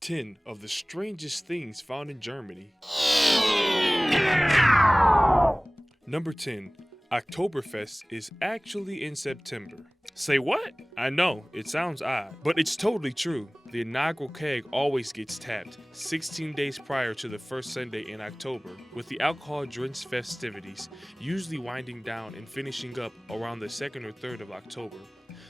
10 of the strangest things found in Germany. Number 10. Oktoberfest is actually in September. Say what? I know, it sounds odd, but it's totally true. The inaugural keg always gets tapped 16 days prior to the first Sunday in October, with the alcohol-drenched festivities usually winding down and finishing up around the 2nd or 3rd of October.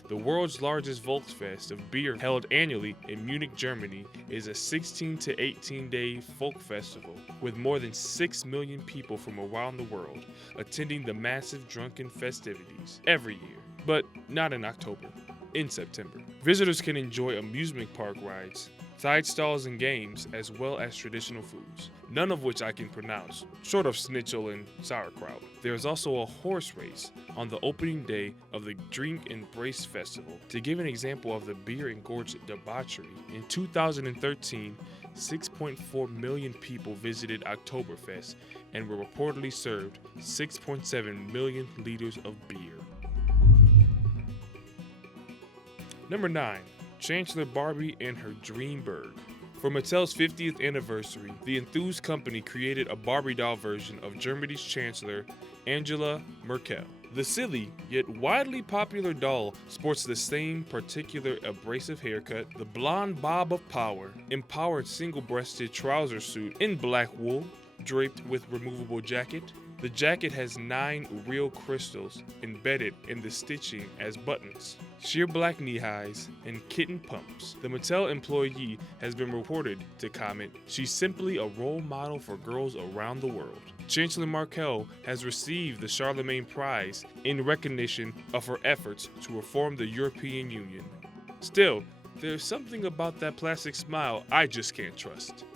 The world's largest Volksfest of beer, held annually in Munich, Germany, is a 16 to 18-day folk festival with more than 6 million people from around the world attending the massive drunken festivities every year, but not in October, in September. Visitors can enjoy amusement park rides, side stalls and games, as well as traditional foods, none of which I can pronounce, short of schnitzel and sauerkraut. There is also a horse race on the opening day of the Drink and Brace Festival. To give an example of the beer and gorge debauchery, in 2013, 6.4 million people visited Oktoberfest and were reportedly served 6.7 million liters of beer. Number 9. Chancellor Barbie and her Dream Berg. For Mattel's 50th anniversary, the enthused company created a Barbie doll version of Germany's Chancellor, Angela Merkel. The silly, yet widely popular doll sports the same particular abrasive haircut, the blonde bob of power, empowered single-breasted trouser suit in black wool, draped with removable jacket. The jacket has 9 real crystals embedded in the stitching as buttons, sheer black knee-highs, and kitten pumps. The Mattel employee has been reported to comment, "She's simply a role model for girls around the world." Chancellor Merkel has received the Charlemagne Prize in recognition of her efforts to reform the European Union. Still, there's something about that plastic smile I just can't trust.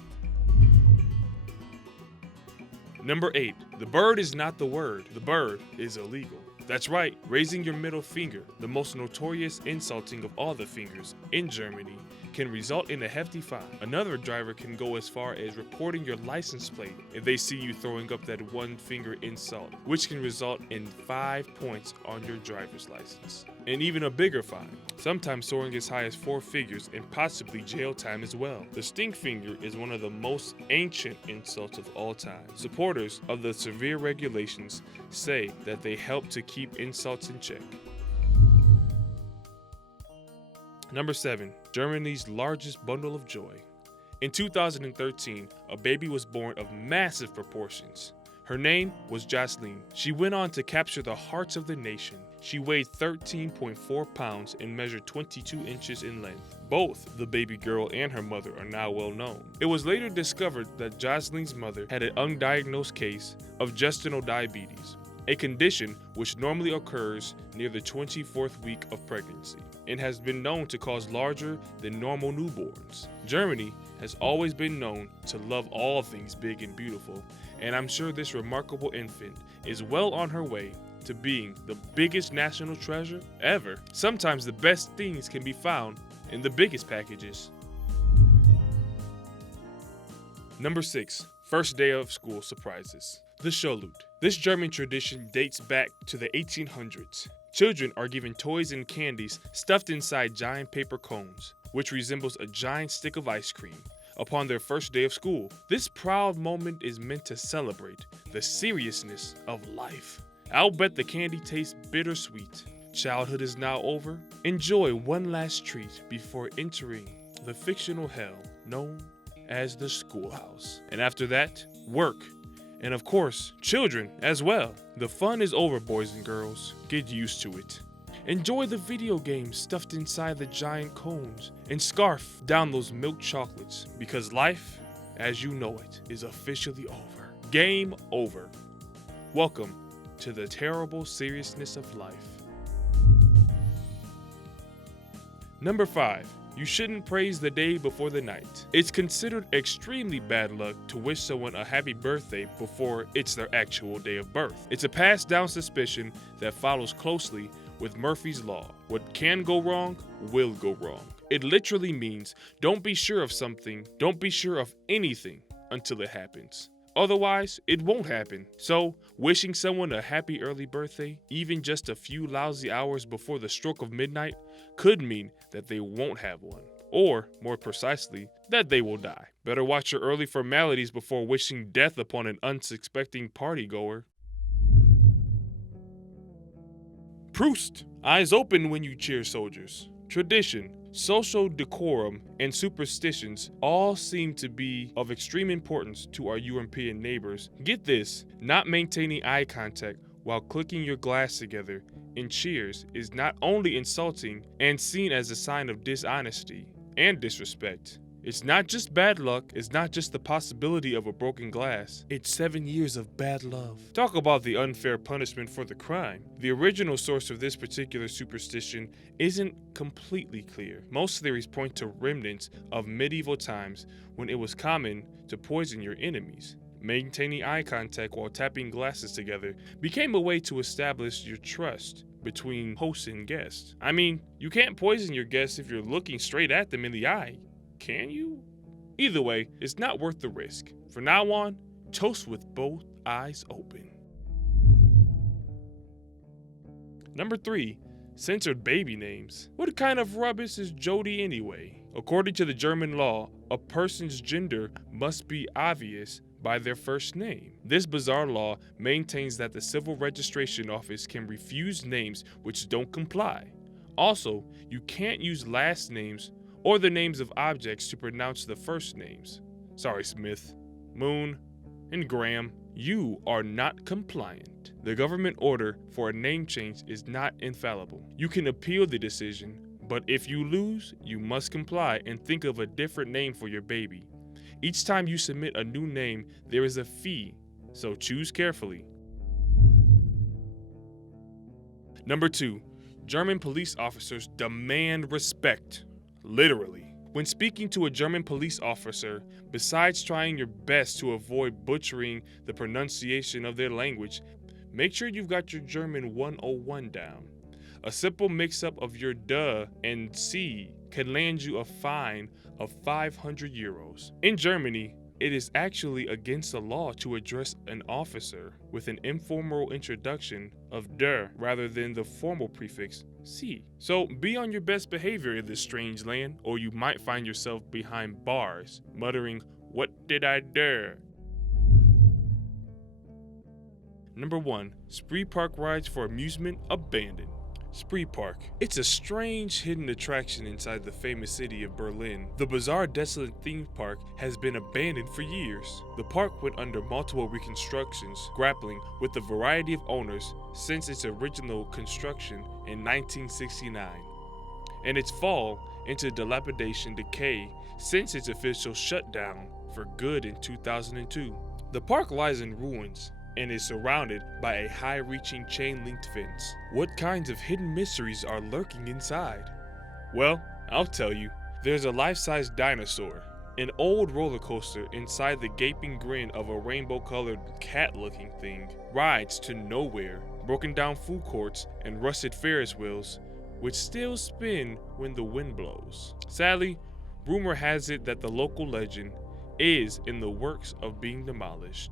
Number 8. The bird is not the word. The bird is illegal. That's right, raising your middle finger, the most notorious insulting of all the fingers in Germany, can result in a hefty fine. Another driver can go as far as reporting your license plate if they see you throwing up that one finger insult, which can result in 5 points on your driver's license. And even a bigger fine, sometimes soaring as high as 4 figures and possibly jail time as well. The stink finger is one of the most ancient insults of all time. Supporters of the severe regulations say that they help to keep insults in check. Number 7. Germany's largest bundle of joy. In 2013, a baby was born of massive proportions. Her name was Jasleen. She went on to capture the hearts of the nation. She weighed 13.4 pounds and measured 22 inches in length. Both the baby girl and her mother are now well known. It was later discovered that Jasleen's mother had an undiagnosed case of gestational diabetes, a condition which normally occurs near the 24th week of pregnancy and has been known to cause larger than normal newborns. Germany has always been known to love all things big and beautiful, and I'm sure this remarkable infant is well on her way to being the biggest national treasure ever. Sometimes the best things can be found in the biggest packages. Number 6. First day of school surprises. The Scholute. This German tradition dates back to the 1800s. Children are given toys and candies stuffed inside giant paper cones, which resembles a giant stick of ice cream, upon their first day of school. This proud moment is meant to celebrate the seriousness of life. I'll bet the candy tastes bittersweet. Childhood is now over. Enjoy one last treat before entering the fictional hell known as the schoolhouse. And after that, work. And of course, children as well. The fun is over, boys and girls. Get used to it. Enjoy the video games stuffed inside the giant cones and scarf down those milk chocolates, because life, as you know it, is officially over. Game over. Welcome to the terrible seriousness of life. Number 5. You shouldn't praise the day before the night. It's considered extremely bad luck to wish someone a happy birthday before it's their actual day of birth. It's a passed down suspicion that follows closely with Murphy's Law. What can go wrong will go wrong. It literally means don't be sure of something, don't be sure of anything until it happens. Otherwise, it won't happen. So, wishing someone a happy early birthday, even just a few lousy hours before the stroke of midnight, could mean that they won't have one, or, more precisely, that they will die. Better watch your early formalities before wishing death upon an unsuspecting partygoer. Proust! Eyes open when you cheer, soldiers. Tradition, social decorum, and superstitions all seem to be of extreme importance to our European neighbors. Get this, not maintaining eye contact while clicking your glass together in cheers is not only insulting and seen as a sign of dishonesty and disrespect. It's not just bad luck, it's not just the possibility of a broken glass. It's 7 years of bad love. Talk about the unfair punishment for the crime. The original source of this particular superstition isn't completely clear. Most theories point to remnants of medieval times when it was common to poison your enemies. Maintaining eye contact while tapping glasses together became a way to establish your trust between host and guest. I mean, you can't poison your guests if you're looking straight at them in the eye. Can you? Either way, it's not worth the risk. From now on, toast with both eyes open. Number 3. Censored baby names. What kind of rubbish is Jody anyway? According to the German law, a person's gender must be obvious by their first name. This bizarre law maintains that the Civil Registration Office can refuse names which don't comply. Also, you can't use last names or the names of objects to pronounce the first names. Sorry, Smith, Moon, and Graham, you are not compliant. The government order for a name change is not infallible. You can appeal the decision, but if you lose, you must comply and think of a different name for your baby. Each time you submit a new name, there is a fee, so choose carefully. Number 2. German police officers demand respect. Literally. When speaking to a German police officer, besides trying your best to avoid butchering the pronunciation of their language, make sure you've got your German 101 down. A simple mix-up of your duh and C can land you a fine of 500 euros. In Germany, it is actually against the law to address an officer with an informal introduction of der rather than the formal prefix C. So be on your best behavior in this strange land, or you might find yourself behind bars, muttering, "What did I dare?" Number 1. Spree park rides for amusement abandoned. Spree Park. It's a strange hidden attraction inside the famous city of Berlin. The bizarre, desolate theme park has been abandoned for years. The park went under multiple reconstructions, grappling with the variety of owners since its original construction in 1969, and its fall into dilapidation decay since its official shutdown for good in 2002. The park lies in ruins and is surrounded by a high-reaching chain-linked fence. What kinds of hidden mysteries are lurking inside? Well, I'll tell you. There's a life-size dinosaur, an old roller coaster inside the gaping grin of a rainbow-colored cat-looking thing, rides to nowhere, broken-down food courts, and rusted Ferris wheels, which still spin when the wind blows. Sadly, rumor has it that the local legend is in the works of being demolished.